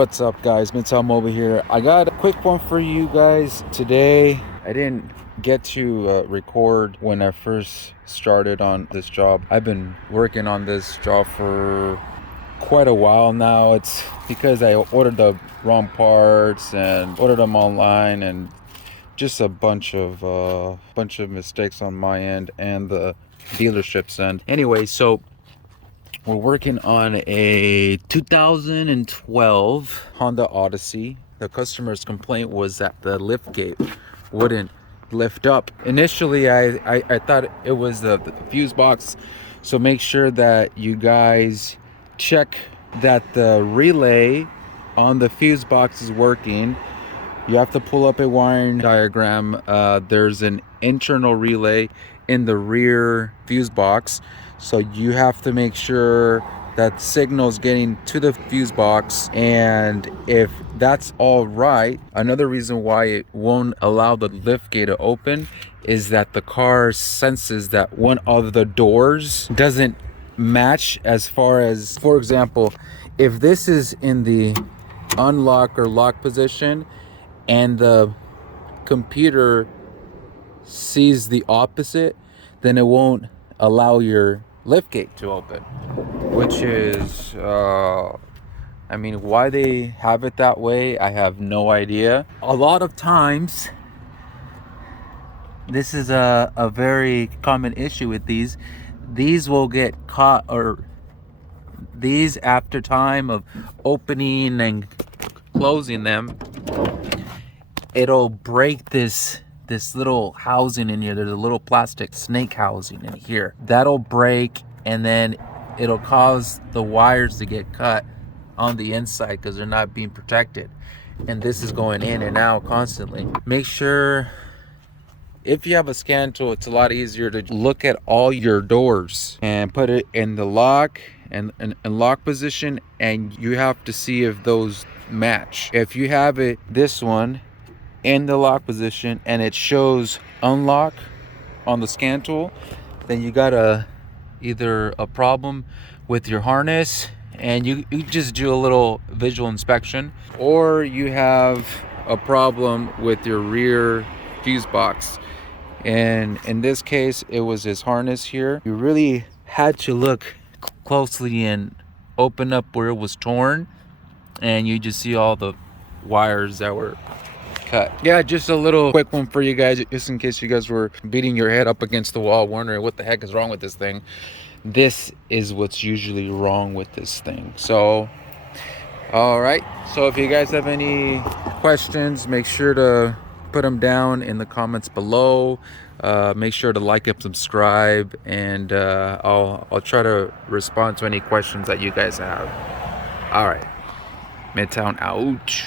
What's up, guys? Midtown over here. I got a quick one for you guys today. I didn't get to record when I first started on this job. I've been working on this job for quite a while now. It's because I ordered the wrong parts and ordered them online, and just a bunch of mistakes on my end and the dealership's end. Anyway, so we're working on a 2012 Honda Odyssey. The customer's complaint was that the lift gate wouldn't lift up. Initially, I thought it was the fuse box. So make sure that you guys check that the relay on the fuse box is working. You have to pull up a wiring diagram. There's an internal relay in the rear fuse box, so you have to make sure that signal's getting to the fuse box. And if that's all right, another reason why it won't allow the lift gate to open is that the car senses that one of the doors doesn't match. As far as, for example, if this is in the unlock or lock position and the computer sees the opposite, then it won't allow your lift gate to open, which is I mean, why they have it that way, I have no idea. A lot of times this is a very common issue with these will get caught, or these, after time of opening and closing them, it'll break this little housing in here. There's a little plastic snake housing in here that'll break, and then it'll cause the wires to get cut on the inside because they're not being protected, and this is going in and out constantly. Make sure, if you have a scan tool, it's a lot easier to look at all your doors and put it in the lock and lock position, and you have to see if those match. If you have it, this one, in the lock position and it shows unlock on the scan tool, then you got either a problem with your harness and you just do a little visual inspection, or you have a problem with your rear fuse box. And in this case, it was his harness here. You really had to look closely and open up where it was torn, and you just see all the wires that were cut. Yeah, just a little quick one for you guys, just in case you guys were beating your head up against the wall wondering what the heck is wrong with this thing. This is what's usually wrong with this thing. So all right, so if you guys have any questions, make sure to put them down in the comments below. Make sure to like and subscribe, and I'll try to respond to any questions that you guys have. All right, Midtown out.